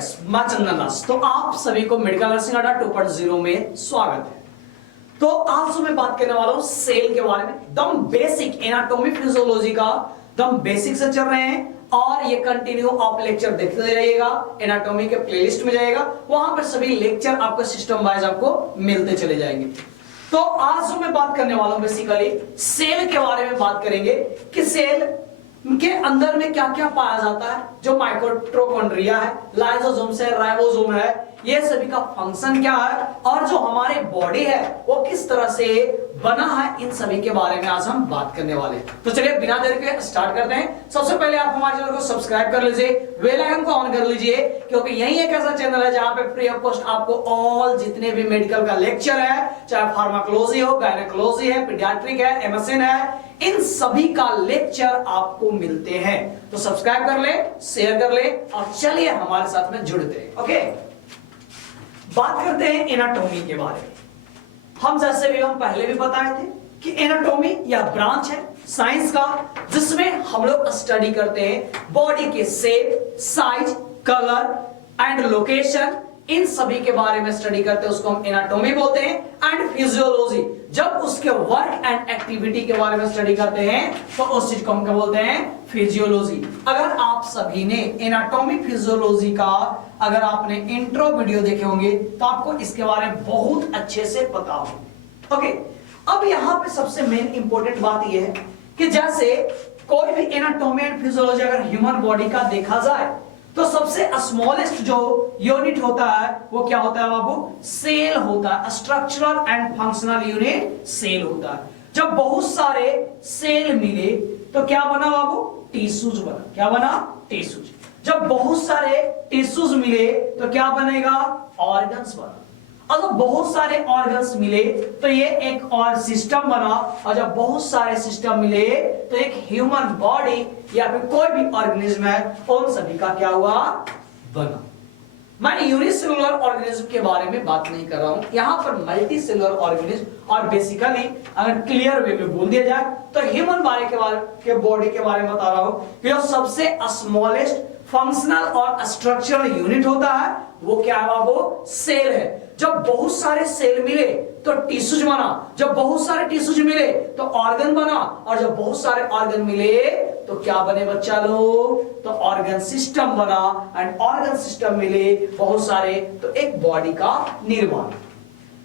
Friends, मैं चंदन दास। तो आप सभी को मेडिकल नर्सिंग अड्डा 2.0 में स्वागत है। तो आज मैं बात करने वाला हूं सेल के बारे में। दम बेसिक एनाटॉमी फिजियोलॉजी का दम बेसिक से चल रहे हैं और ये कंटिन्यू आप लेक्चर देखते रहिएगा। एनाटॉमी के प्लेलिस्ट में जाइएगा, वहां पर सभी लेक्चर आपको सिस्टम वाइज आपको मिलते चले जाएंगे। तो आज मैं बात करने वाला हूं बेसिकली सेल के बारे में बात करेंगे कि सेल के अंदर में क्या क्या पाया जाता है। जो माइटोकॉन्ड्रिया है, लाइसोसोम्स है, राइबोसोम है, ये सभी का फंक्शन क्या है और जो हमारे बॉडी है वो किस तरह से बना है, इन सभी के बारे में आज हम बात करने वाले हैं। तो चलिए बिना देर के स्टार्ट करते हैं। सबसे पहले आप हमारे चैनल को सब्सक्राइब कर लीजिए, बेल आइकन को ऑन कर लीजिए, क्योंकि यही एक ऐसा चैनल है जहां पे फ्री ऑफ कॉस्ट आपको ऑल जितने भी मेडिकल का लेक्चर है, चाहे फार्माकोलॉजी हो, गायनेकोलॉजी है, पीडियाट्रिक है, एमएसएन है, इन सभी का लेक्चर आपको मिलते हैं। तो सब्सक्राइब कर ले, शेयर कर ले और चलिए हमारे साथ में जुड़ते हैं। ओके, बात करते हैं एनाटॉमी के बारे में। हम जैसे भी हम पहले भी बताए थे कि एनाटॉमी या ब्रांच है साइंस का, जिसमें हम लोग स्टडी करते हैं बॉडी के shape, size, colour and location, इन सभी के बारे में स्टडी करते हैं, उसको हम एनाटॉमी बोलते हैं। एंड फिजियोलॉजी, जब उसके वर्क एंड एक्टिविटी के बारे में स्टडी करते हैं तो उस चीज को हम क्या बोलते हैं, फिजियोलॉजी। अगर आप सभी ने एनाटॉमी फिजियोलॉजी का अगर आपने इंट्रो वीडियो देखे होंगे तो आपको इसके बारे में बहुत अच्छे से पता होगा। ओके, अब यहां पे सबसे मेन इंपॉर्टेंट बात यह है कि जैसे कोई भी एनाटॉमी एंड फिजियोलॉजी अगर ह्यूमन बॉडी का देखा जाए तो सबसे स्मॉलेस्ट जो यूनिट होता है वो क्या होता है बाबू, सेल होता है। Structural and functional unit cell होता है। जब बहुत सारे सेल मिले तो क्या बना बाबू, टिश्यूज बना। क्या बना, टिश्यूज। जब बहुत सारे टिश्यूज मिले तो क्या बनेगा, ऑर्गन्स बना। और जब बहुत सारे ऑर्गन्स मिले तो ये एक और सिस्टम बना, और जब बहुत सारे सिस्टम मिले तो एक ह्यूमन बॉडी या फिर कोई भी ऑर्गेनिज्म है, उन सभी का क्या हुआ, बना। मैं यूनिसेलुलर ऑर्गेनिज्म के बारे में बात नहीं कर रहा हूं, यहां पर मल्टी सेलुलर ऑर्गेनिज्म। और बेसिकली अगर क्लियर वे में बोल दिया जाए तो ह्यूमन बॉडी के बारे में बता रहा हूं कि जो सबसे स्मॉलेस्ट फंक्शनल और स्ट्रक्चरल यूनिट होता है वो क्या है बाबू, सेल है। जब बहुत सारे सेल मिले तो टिश्यूज बना, जब बहुत सारे टिश्यूज मिले तो ऑर्गन बना, और जब बहुत सारे ऑर्गन मिले तो क्या बने बच्चा लोग, तो ऑर्गन सिस्टम बना। एंड ऑर्गन सिस्टम मिले बहुत सारे तो एक बॉडी का निर्माण।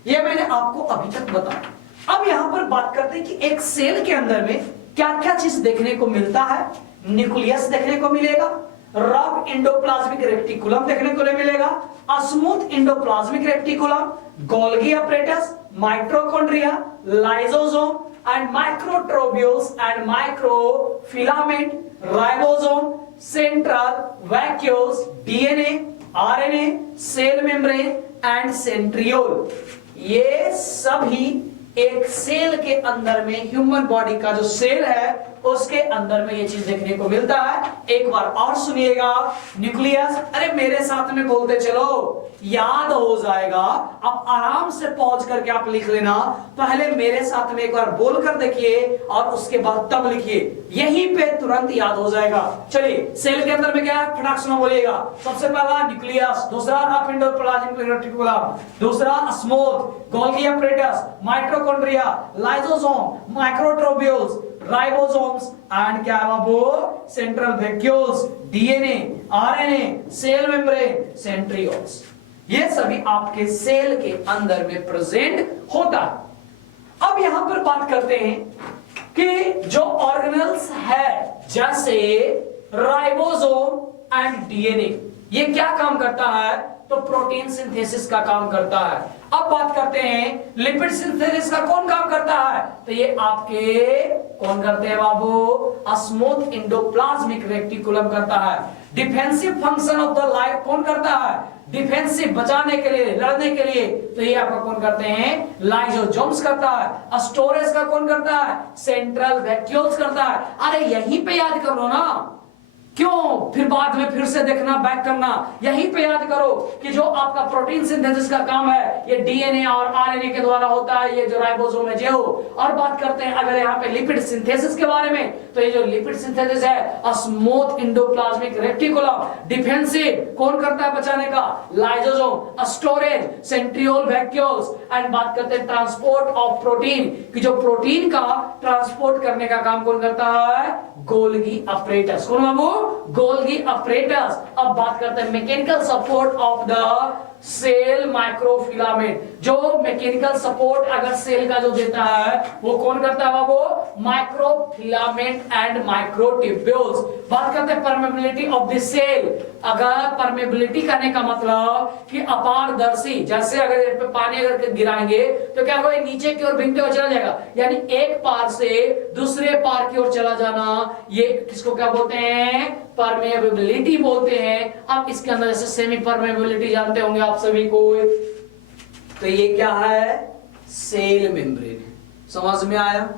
यह मैंने आपको अभी तक बताया। अब यहां पर बात करते हैं कि एक सेल के अंदर में क्या क्या चीज देखने को मिलता है। न्यूक्लियस देखने को मिलेगा, रफ एंडोप्लाज्मिक रेटिकुलम देखने को मिलेगा, smooth endoplasmic reticulum, Golgi apparatus, mitochondria, lysosome and microtubules and microfilament, ribosome, central vacuoles, DNA, RNA, cell membrane and centriole. ये सभी एक सेल के अंदर में, ह्यूमन बॉडी का जो सेल है उसके अंदर में ये चीज देखने को मिलता है। एक बार और सुनिएगा, न्यूक्लियस, अरे मेरे साथ में बोलते चलो, याद हो जाएगा। आप आराम से पॉज करके आप लिख लेना, पहले मेरे साथ में एक बार बोल कर देखिए और उसके बाद तब लिखिए, यहीं पे तुरंत याद हो जाएगा। चलिए, सेल के अंदर में क्या है, फटाक से बोलिएगा। सबसे पहला न्यूक्लियस, दूसरा रफ एंडोप्लाज्मिक रेटिकुलम, दूसरा smooth, Golgi apparatus, mitochondria, lysosome, microtubules, ribosomes and क्या है बाबू, central vacuoles, DNA, RNA, cell membrane, centrioles. ये सभी आपके सेल के अंदर में प्रेजेंट होता है। अब यहां पर बात करते हैं कि जो ऑर्गेनल्स है जैसे राइबोसोम एंड डीएनए, ये क्या काम करता है, तो प्रोटीन सिंथेसिस का काम करता है। अब बात करते हैं लिपिड सिंथेसिस का कौन काम करता है, तो ये आपके कौन करते हैं बाबू, स्मूथ एंडोप्लाज्मिक रेटिकुलम करता है। Defensive function of the life कौन करता है, डिफेंसिव, बचाने के लिए, लड़ने के लिए, तो ये आपका कौन करते हैं, लाइसोसोम्स करता है। स्टोरेज का कौन करता है, सेंट्रल वैक्यूल्स करता है। अरे यहीं पे याद कर लो ना, क्यों फिर बाद में फिर से देखना, बैक करना? यहीं पे याद करो कि जो आपका प्रोटीन सिंथेसिस का काम है ये डीएनए और आरएनए के द्वारा होता है, ये जो राइबोसोम है जो। और बात करते हैं अगर यहाँ पे लिपिड सिंथेसिस के बारे में, तो ये जो लिपिड सिंथेसिस है स्मूथ एंडोप्लाज्मिक रेटिकुलम, डिफेंसिव कौन करता है बचाने का? Lysosome, storage, centriole vacuoles, and बात करते हैं ट्रांसपोर्ट ऑफ प्रोटीन कि जो प्रोटीन का ट्रांसपोर्ट करने का काम कौन करता है? Golgi apparatus. कौन बाबू? Golgi apparatus. अब बात करते हैं mechanical support of the cell microfilament. जो मैकेनिकल सपोर्ट अगर सेल का जो देता है वो कौन करता है बाबू? Microfilament and microtubules. बात करते हैं परमेबिलिटी ऑफ द सेल। अगर परमेबिलिटी करने का मतलब कि अपारदर्शी, जैसे अगर इस पे पानी अगर गिराएंगे तो क्या होगा? नीचे की ओर भीगते हुए चला जाएगा, यानी एक पार से दूसरे पार की ओर चला जाना, ये किसको क्या बोलते हैं? परमेबिलिटी बोलते हैं। अब इसके अंदर जैसे सेमी परमेबिलिटी जानते होंगे आप सभी को, तो ये क्या है? Cell membrane. समझ में आया?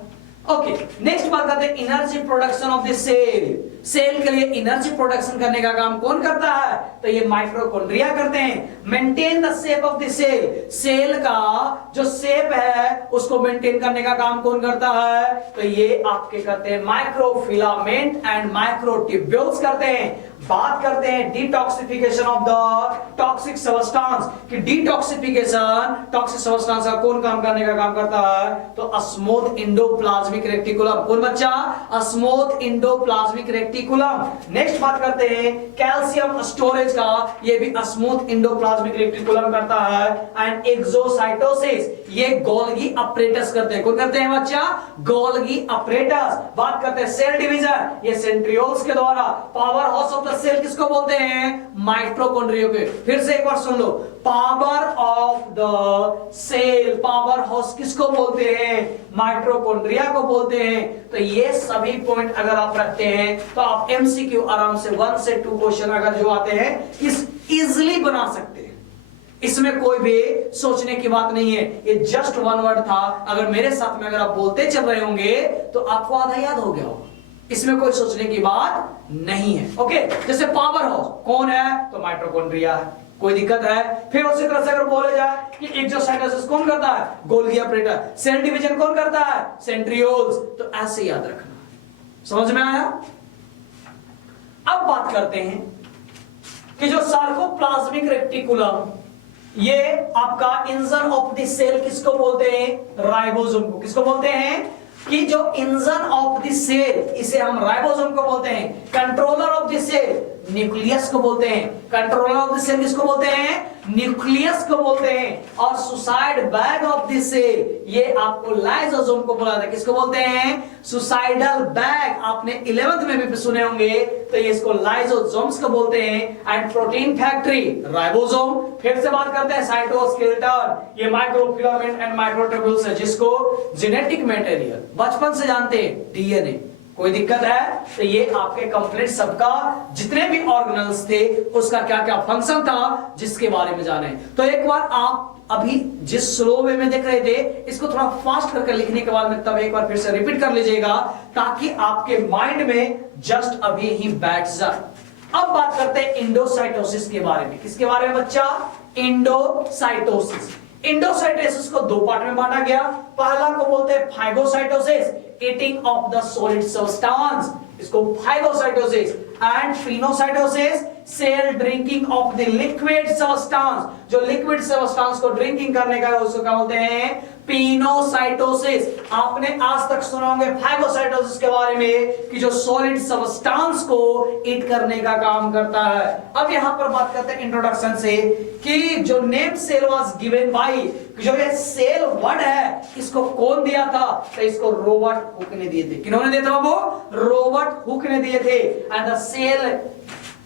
ओके, नेक्स्ट बात करते हैं energy production of the cell. Cell के लिए एनर्जी प्रोडक्शन करने का काम कौन करता है? तो ये माइटोकॉन्ड्रिया करते हैं। Maintain the shape of the cell. Cell का जो शेप है उसको मेंटेन करने का काम कौन करता है? तो ये आपके करते हैं माइक्रोफिलामेंट एंड माइक्रोट्यूब्यूल्स करते हैं। बात करते हैं detoxification of the toxic substance कि डिटॉक्सिफिकेशन टॉक्सिक सब्सटेंस का कौन काम करने का काम करता है? तो स्मूथ एंडोप्लाज्मिक रेटिकुलम। कौन बच्चा? Smooth endoplasmic reticulum. नेक्स्ट बात करते हैं कैल्शियम स्टोरेज का, ये भी स्मूथ एंडोप्लाज्मिक रेटिकुलम करता है। एंड एक्सोसाइटोसिस ये गोल्गी अपरेटस करते हैं। कौन करते हैं बच्चा? Golgi apparatus. बात करते हैं सेल डिवीजन, ये सेंट्रियोल्स के द्वारा। Power house of the cell किसको बोलते हैं? माइटोकॉन्ड्रिया के। फिर से एक बार सुन लो, power of the cell, power house किसको बोलते हैं? माइटोकॉन्ड्रिया को बोलते हैं। तो ये सभी पॉइंट अगर आप रखते हैं तो आप एमसीक्यू आराम से 1 से 2 क्वेश्चन अगर जो आते हैं इस इजीली बना सकते हैं। इसमें कोई भी सोचने की बात नहीं है, ये जस्ट 1 वर्ड था। अगर मेरे साथ में अगर आप बोलते चल रहे होंगे तो आपको आधा याद हो गया होगा, इसमें कोई सोचने की बात नहीं है। ओके, जैसे पावर हाउस कौन है? तो माइटोकॉन्ड्रिया है। कोई दिक्कत है? फिर उसी तरह से अगर बोले जाए कि एक्सोसाइटोसिस कौन करता है? Golgi operator. सेल डिवीजन कौन करता है? सेंट्रियोल्स। तो ऐसे याद रखना। समझ में आया? अब बात करते हैं कि जो सार्कोप्लाज्मिक रेटिकुलम, ये आपका इंजन ऑफ द सेल किसको बोलते हैं? राइबोसोम को। किसको बोलते हैं? कि जो इंजन ऑफ द सेल, इसे हम राइबोसोम को बोलते हैं। Controller of the cell nucleus को बोलते हैं। कंट्रोलर ऑफ द सेल किसको बोलते हैं? न्यूक्लियस को बोलते हैं। और suicide bag of the cell ये आपको लाइसोसोम को बोला था। किसको बोलते हैं? Suicidal bag. आपने 11th में भी सुने होंगे, तो ये इसको लाइसोसोम्स को बोलते हैं। And protein factory ribosome. फिर से बात करते हैं साइटोस्केलेटन, ये माइक्रोफिलामेंट एंड माइक्रोट्यूब्यूल्स है, जिसको जेनेटिक मटेरियल बचपन से जानते हैं, डीएनए। कोई दिक्कत है? तो ये आपके कंप्लीट सबका जितने भी ऑर्गेनल्स थे उसका क्या क्या फंक्शन था जिसके बारे में जाने। तो एक बार आप अभी जिस स्लो वे में देख रहे थे इसको थोड़ा फास्ट करके लिखने के बाद में तब एक बार फिर से रिपीट कर लीजिएगा ताकि आपके माइंड में जस्ट अभी ही बैठ जाए। अब बात करते हैं इंडोसाइटोसिस के बारे में। किसके बारे में बच्चा? इंडोसाइटोसिस। इंडोसाइटोसिस को 2 पार्ट में बांटा गया। पहला को बोलते हैं phagocytosis, eating of the solid substance, इसको phagocytosis. And pinocytosis, cell drinking of the liquid substance, जो लिक्विड सब्सटेंस को ड्रिंकिंग करने का है उसको क्या बोलते हैं? पिनोसाइटोसिस। आपने आज तक सुना होंगे फाइगोसाइटोसिस के बारे में कि जो सॉलिड सब्सटेंस को ईट करने का काम करता है। अब यहां पर बात करते हैं इंट्रोडक्शन से कि जो name cell was given by, जो ये सेल वर्ड है इसको कौन दिया था? तो इसको रॉबर्ट हुक ने दिए थे। किन्होंने दिया था वो? रॉबर्ट हुक ने दिए थे। And the cell,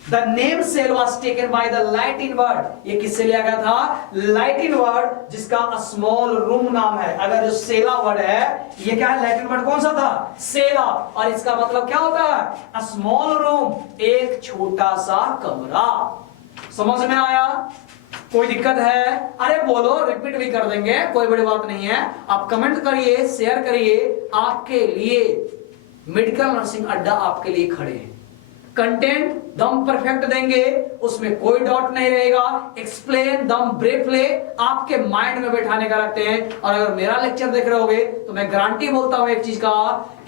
The name cell was taken by the Latin word. ये किससे लिया गया था? लैटिन वर्ड जिसका स्मॉल रूम नाम है। अगर जो सेला वर्ड है ये क्या है? लैटिन वर्ड कौन सा था? सेला। और इसका मतलब क्या होता है? स्मॉल रूम, एक छोटा सा कमरा। समझ में आया? कोई दिक्कत है? अरे बोलो, रिपीट भी कर देंगे, कोई बड़ी बात नहीं है। आप कमेंट करिए, शेयर करिए। आपके लिए मेडिकल नर्सिंग अड्डा आपके लिए खड़े हैं। कंटेंट दम परफेक्ट देंगे, उसमें कोई डाउट नहीं रहेगा। एक्सप्लेन दम ब्रीफली, आपके माइंड में बैठाने का रखते हैं। और अगर मेरा लेक्चर देख रहे होगे तो मैं गारंटी बोलता हूं एक चीज का,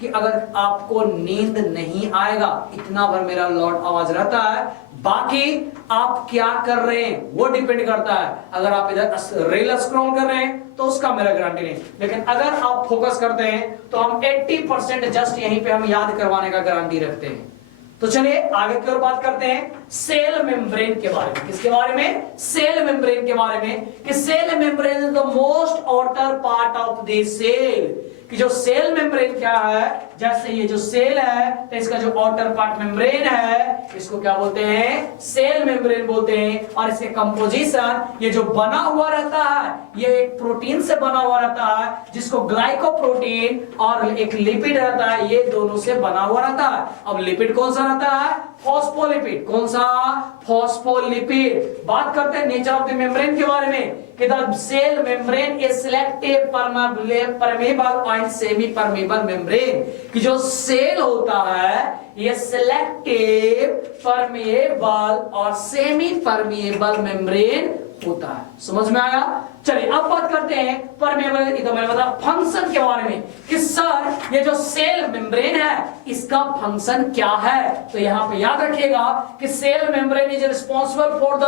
कि अगर आपको नींद नहीं आएगा, इतना भर मेरा लॉर्ड आवाज रहता है। बाकी आप क्या कर रहे हैं वो डिपेंड करता है। अगर आप इधर रील स्क्रॉल कर रहे हैं तो उसका मेरा गारंटी नहीं, लेकिन अगर आप फोकस करते हैं तो हम 80% जस्ट यहीं पे हम याद करवाने का गारंटी रखते हैं। तो चलिए आगे की ओर बात करते हैं सेल मेम्ब्रेन के बारे में। किसके बारे में? सेल मेम्ब्रेन के बारे में। कि cell membrane is the most outer part of the cell. कि जो सेल मेम्ब्रेन क्या है, जैसे ये जो सेल है तो इसका जो आउटर पार्ट मेम्ब्रेन है, इसको क्या बोलते हैं? सेल मेम्ब्रेन बोलते हैं। और इसके कंपोजिशन, ये जो बना हुआ रहता है, ये एक प्रोटीन से बना हुआ रहता है, जिसको ग्लाइकोप्रोटीन और एक लिपिड रहता है, ये दोनों से बना हुआ रहता है। अब लिपिड कौन सा रहता है? फॉस्फोलिपिड। कौन सा? फॉस्फोलिपिड। बात करते हैं नेचर ऑफ द मेम्ब्रेन के बारे में। कि the cell membrane is selective permeable and semi permeable membrane. कि जो सेल होता है ये सिलेक्टिव, परमेबल और सेमी परमेबल मेम्ब्रेन होता है। समझ में आया? चलिए अब बात करते हैं परमेबल फंक्शन के बारे में। कि सर ये जो सेल मेम्ब्रेन है इसका फंक्शन क्या है? तो यहां पे याद रखिएगा कि cell membrane is responsible for the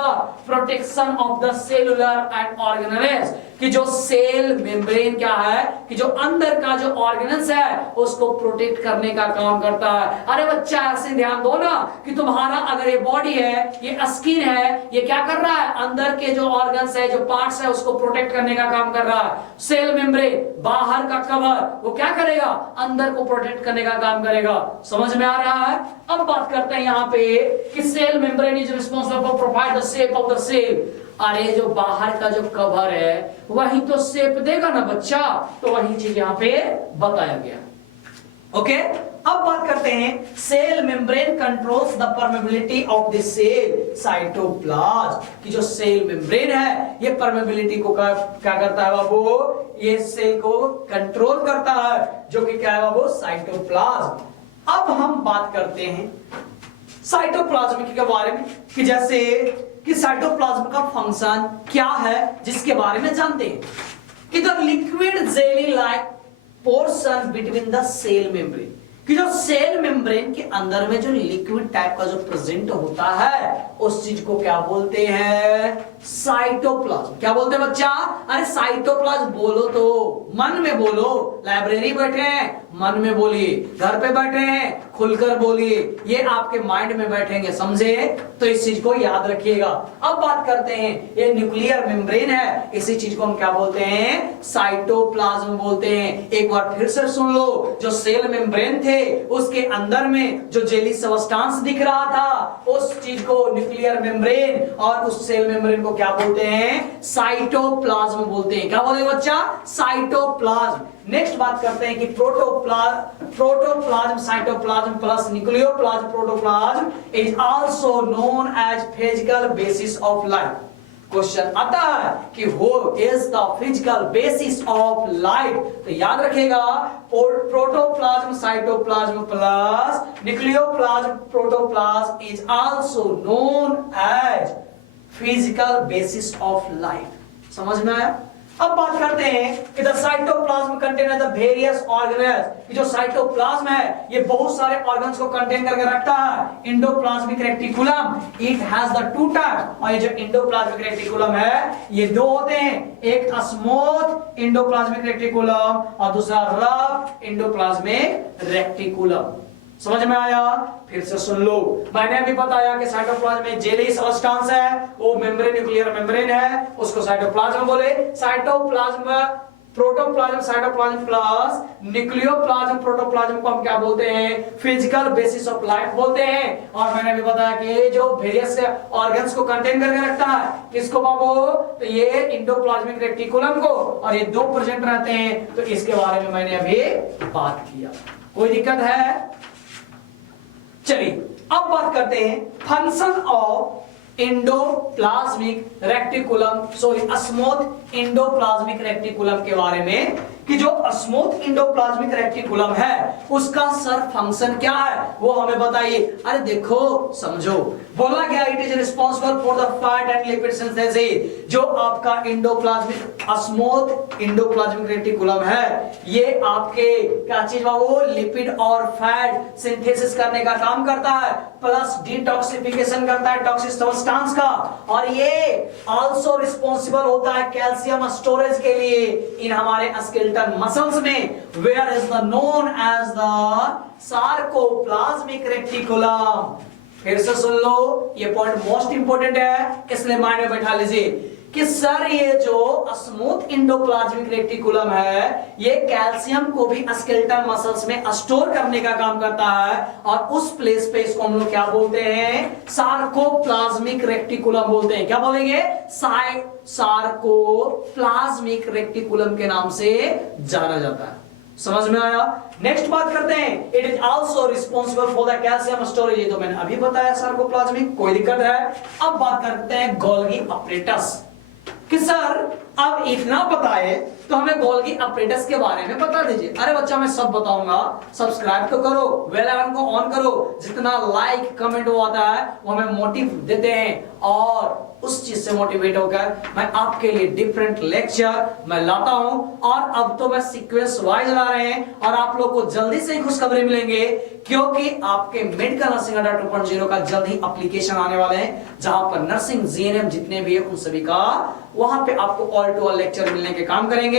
protection of the cellular and organelles. कि जो सेल मेम्ब्रेन क्या है, कि जो अंदर का जो ऑर्गेनेल्स है उसको प्रोटेक्ट करने का काम करता है। अरे बच्चा ऐसे ध्यान दो ना कि तुम्हारा अगर ये बॉडी है, ये स्किन है, ये क्या कर रहा है? अंदर के जो ऑर्गन्स है, जो पार्ट्स है, उसको प्रोटेक्ट करने का काम कर रहा है। सेल मेम्ब्रेन बाहर का कवर वो क्या करेगा? अंदर को प्रोटेक्ट करने का काम करेगा। समझ में आ रहा है? अब बात करते हैं यहाँ पे कि cell membrane is responsible for provide the shape of the cell. अरे जो बाहर का जो कवर है वही तो शेप देगा ना बच्चा, तो वही चीज यहाँ पे बताया गया। ओके, अब बात करते हैं cell membrane controls the permeability of the cell cytoplasm. कि जो सेल मेम्ब्रेन है ये परमेबिलिटी को क्या करता है बाबू? ये सेल को कंट्रोल करता है, जो कि क्या है बाबू? साइटोप्लाज्म। अब हम बात करते हैं साइटोप्लाज्म के बारे में। कि जैसे कि साइटोप्लाज्म का फंक्शन क्या है जिसके बारे में जानते हैं। कि the liquid jelly like portion between the cell membrane. कि जो सेल मेम्ब्रेन के अंदर में जो लिक्विड टाइप का जो प्रेजेंट होता है उस चीज को क्या बोलते हैं? साइटोप्लाज्म। क्या बोलते हैं बच्चा? अरे साइटोप्लाज्म बोलो तो मन में बोलो। लाइब्रेरी बैठे हैं मन में बोलिए, घर पे बैठे हैं खुलकर बोलिए, ये आपके माइंड में बैठेंगे, समझे? तो इस चीज को याद रखिएगा। अब बात करते हैं ये न्यूक्लियर मेम्ब्रेन है, इसी चीज को हम क्या बोलते हैं? साइटोप्लाज्म बोलते हैं। एक बार फिर से सुन लो, जो सेल मेम्ब्रेन थे उसके अंदर में जो जेली सब्सटेंस दिख रहा था उस चीज को न्यूक्लियर मेम्ब्रेन, और उस सेल मेम्ब्रेन को क्या बोलते हैं? साइटोप्लाज्म बोलते हैं। क्या बोलते हैं बच्चा? साइटोप्लाज्म। नेक्स्ट बात करते हैं कि protoplasm cytoplasm plus nucleoplasm protoplasm is also known as physical basis of life. Question आता है कि who is the physical basis of life? तो याद रखिएगा protoplasm cytoplasm plus nucleoplasm protoplasm is also known as physical basis of life. समझ में आया? अब बात करते हैं कि the cytoplasm contain the various organelles. जो साइटोप्लाज्म है ये बहुत सारे ऑर्गन्स को कंटेन करके रखता है। Endoplasmic reticulum it has the two types. और ये जो एंडोप्लाज्मिक रेटिकुलम है ये दो होते हैं, एक स्मूथ एंडोप्लाज्मिक रेटिकुलम और दूसरा रफ एंडोप्लाज्मिक रेटिकुलम। समझ में आया? फिर से सुन लो, मैंने अभी बताया कि साइटोप्लाज्म में जेली सब्सटेंस है, वो मेम्ब्रेन न्यूक्लियर मेम्ब्रेन है, उसको साइटोप्लाज्म बोले। Cytoplasm protoplasm cytoplasm plus nucleoplasm protoplasm को हम क्या बोलते हैं? फिजिकल बेसिस ऑफ लाइफ बोलते हैं। और मैंने भी बताया कि ये जो वेरियस ऑर्गन्स को कंटेन करके रखता है किसको बाबू? तो ये एंडोप्लाज्मिक रेटिकुलम को, और ये दो प्रेजेंट रहते हैं, तो इसके बारे में मैंने अभी बात किया। कोई दिक्कत है? चलिए अब बात करते हैं function of endoplasmic reticulum, sorry smooth endoplasmic reticulum के बारे में कि जो स्मूथ इंडोप्लाज्मिक रेक्टिकुलम है उसका सर फंक्शन क्या है वो हमें बताइए। अरे देखो समझो, बोला गया it is responsible for the fat and lipid synthesis. जो आपका इंडोप्लाज्मिक स्मूथ इंडोप्लाज्मिक रेक्टिकुलम है ये आपके क्या चीज वो लिपिड और फैट सिंथेसिस करने का काम करता है, प्लस डिटॉक्सिफिकेशन करता है टॉक्सिक सब्सटेंस का, और ये आल्सो रिस्पांसिबल होता है कैल्शियम स्टोरेज के लिए इन हमारे स्केलेटल मसल्स में, where is the known as the sarcoplasmic reticulum. फिर से सुन लो, ये पॉइंट मोस्ट इंपोर्टेंट है, इसलिए माइंड में बैठा लीजिए कि सर ये जो स्मूथ इंडोप्लाज्मिक रेक्टिकुलम है ये कैल्शियम को भी स्केलेटल मसल्स में स्टोर करने का काम करता है, और उस प्लेस पे इसको हम लोग क्या बोलते हैं, सार्कोप्लाज्मिक रेक्टिकुलम बोलते हैं। क्या बोलेंगे, सार्कोप्लाज्मिक रेक्टिकुलम के नाम से जाना जाता है। समझ में आया? नेक्स्ट बात करते हैं, it is also responsible for the calcium storage. ये तो मैंने अभी बताया सार्कोप्लाज्मिक, कोई दिक्कत है? अब बात करते हैं गोल्गी अपरेटस कि सर अब इतना पता है तो हमें गोल्गी अपरेटस के बारे में बता दीजिए। अरे बच्चा मैं सब बताऊंगा, सब्सक्राइब तो करो, बेल आइकन को ऑन करो, जितना लाइक कमेंट वो आता है वो हमें मोटिव देते हैं, और उस चीज से मोटिवेट होकर मैं आपके लिए डिफरेंट लेक्चर मैं लाता हूं। और अब तो मैं सीक्वेंस वाइज ला रहे हैं और आप लोग को जल्दी से ही खुशखबरी मिलेंगे, क्योंकि आपके मेडिकल नर्सिंग अड्डा 2.0 का जल्द ही एप्लीकेशन आने वाले हैं, जहां पर नर्सिंग जीएनएम जितने भी है उन सभी का वहां पे आपको ऑल टू ऑल लेक्चर मिलने के काम करेंगे।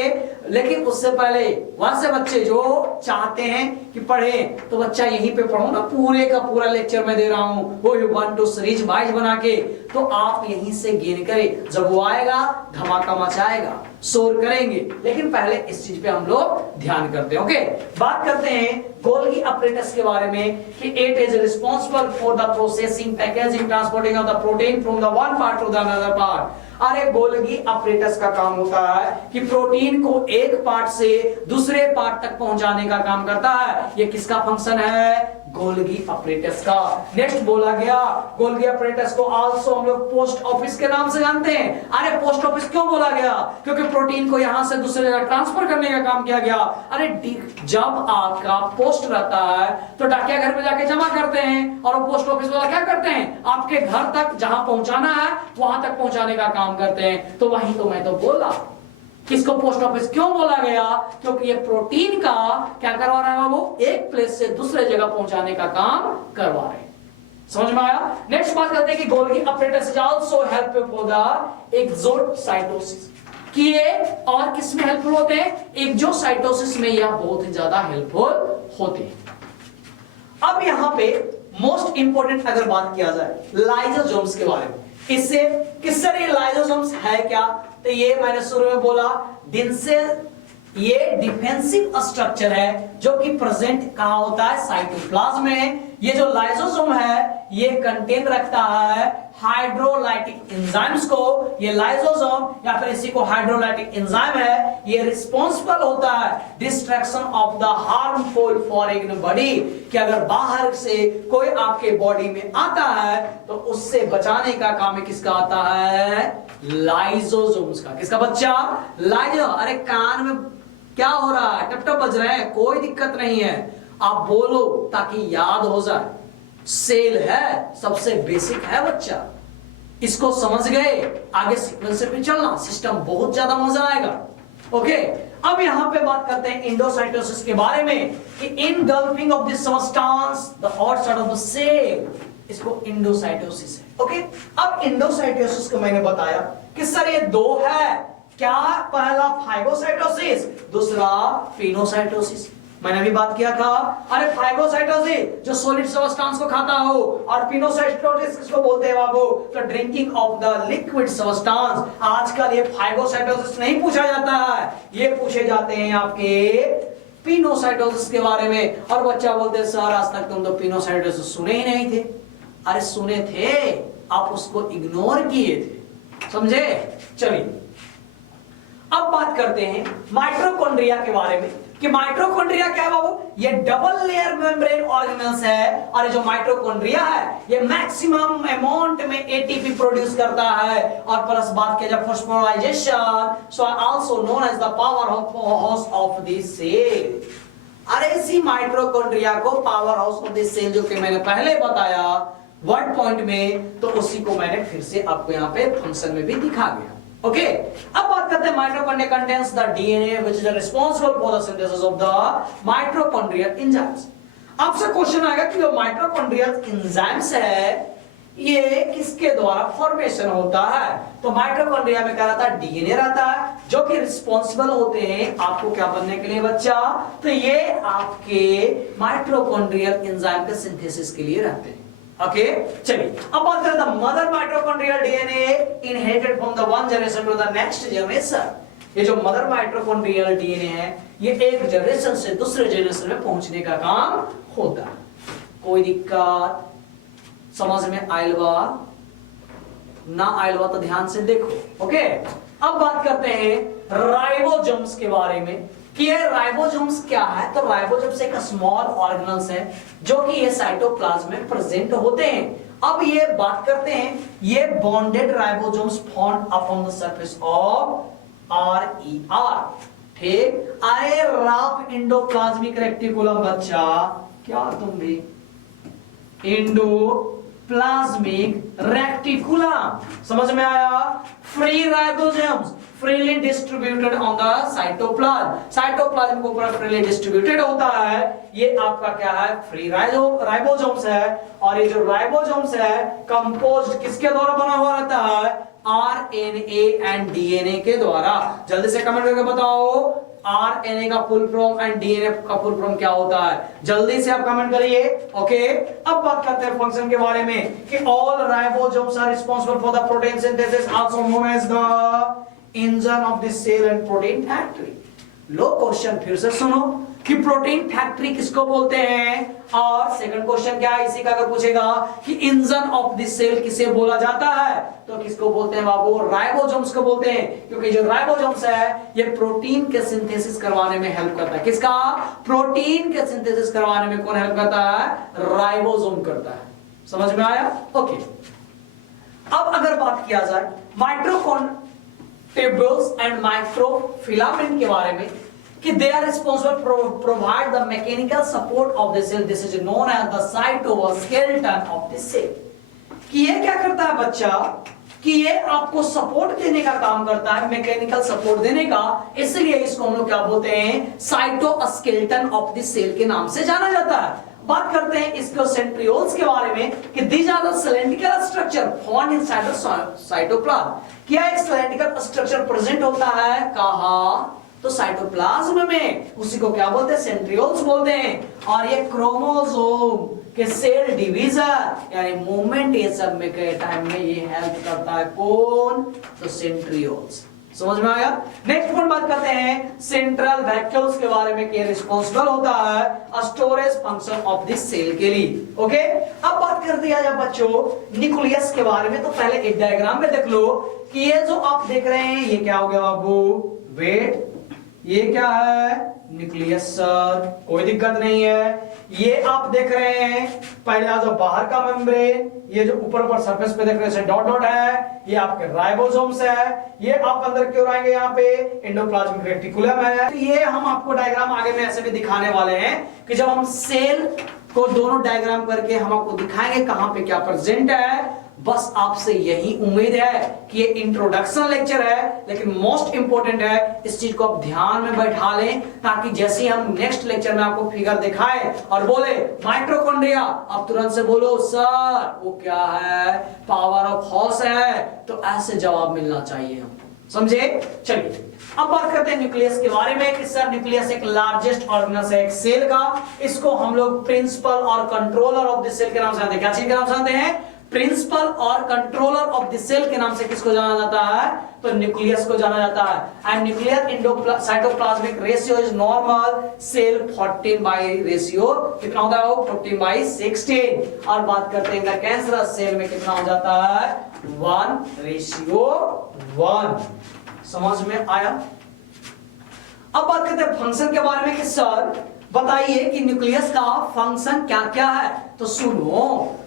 लेकिन उससे पहले वहां से बच्चे जो चाहते हैं कि पढ़े तो बच्चा यहीं पे पढ़ो ना, पूरे का पूरा लेक्चर मैं दे रहा हूं वो 1 2 सीरीज वाइज बना के, तो आप यहीं से गेन करें। जब वो आएगा धमाका मचाएगा, शोर करेंगे, लेकिन पहले इस चीज पे हम लोग ध्यान करते हैं। ओके, बात करते हैं गोल्गी अपरेटस के बारे में कि it is responsible for the processing, packaging, transporting of the protein from the one part two the another part. अरे गोल्गी अपरेटस का काम होता है कि प्रोटीन को एक पार्ट से दूसरे पार्ट तक पहुंचाने का काम करता है। ये किसका फंक्शन है, गोल्गी अपरेटस का। नेक्स्ट बोला गया गोल्गी अपरेटस को आल्सो हम लोग पोस्ट ऑफिस के नाम से जानते हैं। अरे पोस्ट ऑफिस क्यों बोला गया, क्योंकि प्रोटीन को यहां से दूसरे जगह ट्रांसफर करने का काम किया गया। अरे जब आपका पोस्ट रहता है तो डाकिया घर पे जाके जमा करते हैं, और वो पोस्ट ऑफिस वाला क्या करते हैं, आपके घर तक जहां पहुंचाना है वहां तक पहुंचाने का काम करते हैं। तो वहीं तो मैं तो बोला किसको पोस्ट ऑफिस क्यों बोला गया, क्योंकि ये प्रोटीन का क्या करवा रहा है, वो एक प्लेस से दूसरे जगह पहुंचाने का काम करवा रहे हैं। समझ में आया? नेक्स्ट बात करते हैं कि Golgi apparatus is also helpful for the exocytosis, कि ये और किसमें हेल्पफुल होते हैं, एक्सोसाइटोसिस में यह बहुत ही ज्यादा हेल्पफुल होते हैं। अब यहां पे मोस्ट इंपोर्टेंट अगर बात किया जाए लाइसोसोम्स के बारे में, इससे किस तरह ये लाइसोसोम्स है क्या, तो ये मैंने शुरू में बोला दिन से ये डिफेंसिव स्ट्रक्चर है जो कि प्रेजेंट कहां होता है, साइटोप्लाज्म में। ये जो लाइसोसोम है ये कंटेन रखता है हाइड्रोलाइटिक एंजाइम्स को। ये लाइसोसोम या फिर इसी को हाइड्रोलाइटिक एंजाइम है, ये रिस्पांसिबल होता है distraction of the harmful foreign body, कि अगर बाहर से कोई आपके बॉडी में आता है तो उससे बचाने का काम किसका आता है, लाइसोसोम्स का। किसका बच्चा, लाइसो। अरे कान में क्या हो रहा है, टप टप बज रहे हैं, कोई दिक्कत नहीं है, आप बोलो ताकि याद हो जाए। सेल है, सबसे बेसिक है बच्चा, इसको समझ गए, आगे सीक्वेंस पे चलना, सिस्टम बहुत ज्यादा मजा आएगा। ओके, अब यहां पे बात करते हैं इंडोसाइटोसिस के बारे में कि engulfing of this substance the outside of the cell, इसको इंडोसाइटोसिस है। ओके, अब इंडोसाइटोसिस को मैंने बताया कि सर ये दो है, क्या, पहला फाइगोसाइटोसिस, दूसरा पिनोसाइटोसिस। मैंने अभी बात किया था। अरे फाइगोसाइटोसिस जो सॉलिड सब्सटेंस को खाता हो, और पिनोसाइटोसिस किसको बोलते हैं बाबू, तो drinking of the liquid substance. आजकल ये फाइगोसाइटोसिस नहीं पूछा जाता है, ये पूछे जाते हैं आपके पिनोसाइटोसिस के बारे में। और बच्चा बोलते हैं सर आज तक तुम तो पिनोसाइटोसिस सुने ही नहीं थे। अरे सुने थे, आप उसको इग्नोर किए थे, समझे। चलिए अब बात करते हैं माइटोकॉन्ड्रिया के बारे में कि माइटोकॉन्ड्रिया क्या है बाबू, ये डबल लेयर मेम्ब्रेन ऑर्गेनेल्स है, और ये जो माइटोकॉन्ड्रिया है ये मैक्सिमम अमाउंट में एटीपी प्रोड्यूस करता है, और प्लस बात किया जाए phosphorylation, so also known as the power house of the cell. अरे इसी माइटोकॉन्ड्रिया को power house of the cell जो कि मैंने पहले बताया वर्ड पॉइंट में, तो उसी को मैंने फिर से आपको यहाँ पे फंक्शन में भी दिखा गया। ओके, अब बात करते हैं mitochondria contains the DNA which is responsible for the synthesis of the mitochondrial enzymes. आपसे क्वेश्चन आएगा कि जो माइटोकॉन्ड्रियल एंजाइम्स है ये किसके द्वारा फॉर्मेशन होता है, तो माइटोकॉन्ड्रिया में क्या रहता है, डीएनए रहता है जो कि रिस्पांसिबल होते हैं आपको क्या बनने के लिए बच्चा, तो ये आपके माइटोकॉन्ड्रियल एंजाइम के सिंथेसिस के लिए रहते हैं। ओके, चलिए अब बात करते हैं mother mitochondrial DNA inherited from the one generation to the next generation. ये जो मदर माइटोकॉन्ड्रियल डीएनए है ये एक जनरेशन से दूसरे जनरेशन में पहुंचने का काम होता है। कोई दिक्कत समझ में आयलवा ना आयलवा तो ध्यान से देखो। ओके, अब बात करते हैं राइबोसोम्स के बारे में कि ये राइबोसोम्स क्या है, तो राइबोसोम्स एक स्मॉल ऑर्गेनेल्स है जो कि ये साइटोप्लाज्म में प्रेजेंट होते हैं। अब ये बात करते हैं ये bonded ribosomes found upon the surface of RER. ठीक, अरे रफ एंडोप्लाज्मिक रेक्टिकुलम बच्चा, क्या तुम भी एंडोप्लाज्मिक रेक्टिकुलम समझ में आया। Free ribosomes freely distributed on the cytoplasm, cytoplasm के ऊपर फ्रीली डिस्ट्रीब्यूटेड होता है। ये आपका क्या है, फ्री राइबोसोम्स है, और ये जो राइबोसोम्स है कंपोज्ड किसके द्वारा बना हुआ रहता है, आरएनए एंड डीएनए के द्वारा। जल्दी से कमेंट करके बताओ आरएनए का फुल फॉर्म एंड डीएनए का फुल फॉर्म क्या होता है, जल्दी से आप कमेंट करिए। ओके, अब बात करते हैं फंक्शन के बारे में कि all ribosomes are responsible for the protein synthesis also known as the engine of the cell and protein factory. लो क्वेश्चन फिर से सुनो कि प्रोटीन फैक्ट्री किसको बोलते हैं, और सेकंड क्वेश्चन क्या है इसी का, अगर पूछेगा कि इंजन ऑफ द सेल किसे बोला जाता है, तो किसको बोलते हैं बाबू, राइबोसोम्स को बोलते हैं, क्योंकि जो राइबोसोम्स है ये प्रोटीन के सिंथेसिस करवाने में हेल्प करता है। किसका, प्रोटीन के सिंथेसिस करवाने में कौन हेल्प करता है, राइबोसोम करता है। समझ में आया। ओके, अब अगर बात किया जाए माइटोकॉन्ड्रियल्स एंड माइक्रोफिलामेंट के बारे में कि they are responsible provide the mechanical support of the cell, this is known as the cytoskeleton of the cell। कि ये क्या करता है बच्चा, कि ये आपको सपोर्ट देने का काम करता है, मैकेनिकल सपोर्ट देने का, इसलिए इसको हम लोग क्या बोलते हैं, साइटोस्केलेटन ऑफ द सेल के नाम से जाना जाता है। बात करते हैं इसको सेंट्रियोल्स के बारे में कि these are the cylindrical structure found inside the cytoplasm। क्या एक cylindrical structure प्रेजेंट होता है कहाँ, तो साइटोप्लाज्म में, उसी को क्या बोलते हैं, सेंट्रियोल्स बोलते हैं। और ये क्रोमोसोम के सेल डिवीजन यानी मूवमेंट ये सब में के टाइम में ये हेल्प करता है, कौन, तो सेंट्रियोल्स। समझ में आया। नेक्स्ट पॉइंट बात करते हैं सेंट्रल वैक्यूल्स के बारे में, कि रिस्पांसिबल होता है storage function of this cell के लिए। ओके, अब बात कर दिया जाए बच्चों न्यूक्लियस के बारे में, तो पहले एक डायग्राम में देख लो कि ये जो आप देख रहे हैं ये क्या हो गया बाबू, वेट, ये क्या है, न्यूक्लियस सर, कोई दिक्कत नहीं है। ये आप देख रहे हैं पहला जो बाहर का मेम्ब्रेन, ये जो ऊपर सरफेस पे देख रहे हैं डॉट डॉट है, ये आपके राइबोसोम्स है। ये आप अंदर क्यों आएंगे, यहाँ पे एंडोप्लाज्मिक रेटिकुलम है। तो ये हम आपको डायग्राम आगे में ऐसे भी दिखाने वाले हैं कि जब हम सेल को दोनों डायग्राम करके हम आपको दिखाएंगे कहां पे क्या प्रेजेंट है। बस आपसे यही उम्मीद है कि ये इंट्रोडक्शन लेक्चर है, लेकिन मोस्ट इंपोर्टेंट है, इस चीज को आप ध्यान में बैठा लें, ताकि जैसे हम नेक्स्ट लेक्चर में आपको फिगर दिखाए और बोले माइटोकॉन्ड्रिया, आप तुरंत से बोलो सर वो क्या है, पावर ऑफ हॉर्स है, तो ऐसे जवाब मिलना चाहिए हमको, समझे। चलिए अब बात करते हैं न्यूक्लियस के बारे में कि सर न्यूक्लियस एक लार्जेस्ट ऑर्गेनल है एक सेल का, इसको हम लोग प्रिंसिपल और कंट्रोलर ऑफ द सेल के नाम से जानते हैं। क्या चीज के नाम से जानते हैं, प्रिंसिपल और कंट्रोलर ऑफ द सेल के नाम से किसको जाना जाता है, तो न्यूक्लियस को जाना जाता है। And nuclear cytoplasmic ratio is normal cell 14 by ratio कितना होता है, 14 बाय 16। और बात करते हैं इनका कैंसरस सेल में कितना हो जाता है, 1:1। समझ में आया। अब बात करते हैं फंक्शन के बारे में कि सर बताइए कि न्यूक्लियस का फंक्शन क्या क्या है। तो सुनो,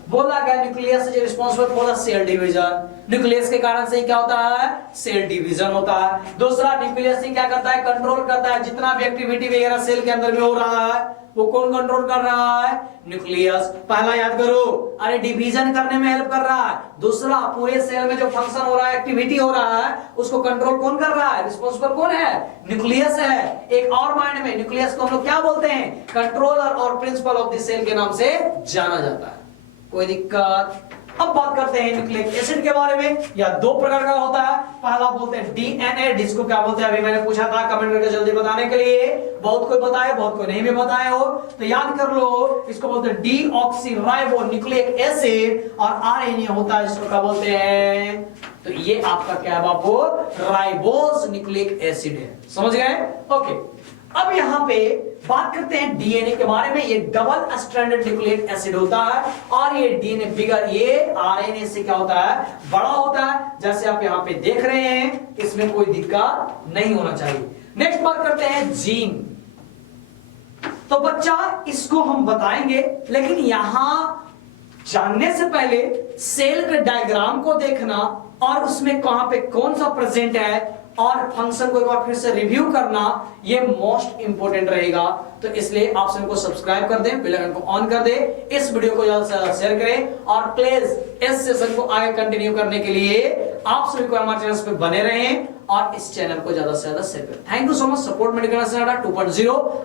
बोला गया nucleus is responsible for the cell division. Nucleus के कारण से क्या होता है, सेल डिवीजन होता है। दूसरा, न्यूक्लियस ही क्या करता है, कंट्रोल करता है जितना भी एक्टिविटी वगैरह सेल के अंदर में हो रहा है वो कौन कंट्रोल कर रहा है, न्यूक्लियस। पहला याद करो, अरे डिवीजन करने में हेल्प कर रहा है। दूसरा, पूरे सेल में जो फंक्शन हो रहा है, एक्टिविटी हो रहा है, उसको कंट्रोल कौन कर रहा है, रिस्पांसिबल कौन है, न्यूक्लियस है। एक और माइंड में न्यूक्लियस को हम लोग क्या बोलते हैं, कंट्रोलर और प्रिंसिपल ऑफ द सेल के नाम से जाना जाता है। कोई दिक्कत। अब बात करते हैं न्यूक्लिक एसिड के बारे में। या दो प्रकार का होता है, पहला बोलते हैं डीएनए, जिसको क्या बोलते हैं अभी मैंने पूछा था, कमेंट करके जल्दी बताने के लिए। बहुत कोई बताए, बहुत कोई नहीं भी बताए हो, तो याद कर लो, इसको बोलते हैं डीऑक्सीराइबो न्यूक्लिक एसिड। और आरएनए होता है जिसको क्या बोलते हैं, तो ये आपका क्या है बाबू, राइबोस न्यूक्लिक एसिड है। समझ गए, ओके। अब यहां पे बात करते हैं डीएनए के बारे में। ये डबल स्ट्रैंडेड न्यूक्लिक एसिड होता है और ये डीएनए बिगर, ये आरएनए से क्या होता है, बड़ा होता है, जैसे आप यहां पे देख रहे हैं। इसमें कोई दिक्कत नहीं होना चाहिए। नेक्स्ट बात करते हैं जीन। तो बच्चा इसको हम बताएंगे, लेकिन यहां जानने से पहले सेल के डायग्राम को देखना और उसमें कहां पे कौन सा प्रेजेंट है और फंक्शन को एक बार फिर से रिव्यू करना, ये मोस्ट इंपोर्टेंट रहेगा। तो इसलिए आप सभी को सब्सक्राइब कर दें, बेल आइकन को ऑन कर दें, इस वीडियो को ज्यादा से ज्यादा शेयर करें और प्लीज इस सेशन को आगे कंटिन्यू करने के लिए आप सभी को हमारे चैनल पे बने रहें और इस चैनल को ज्यादा से ज्यादा शेयर करें। Thank you so much. Support medical 2.0।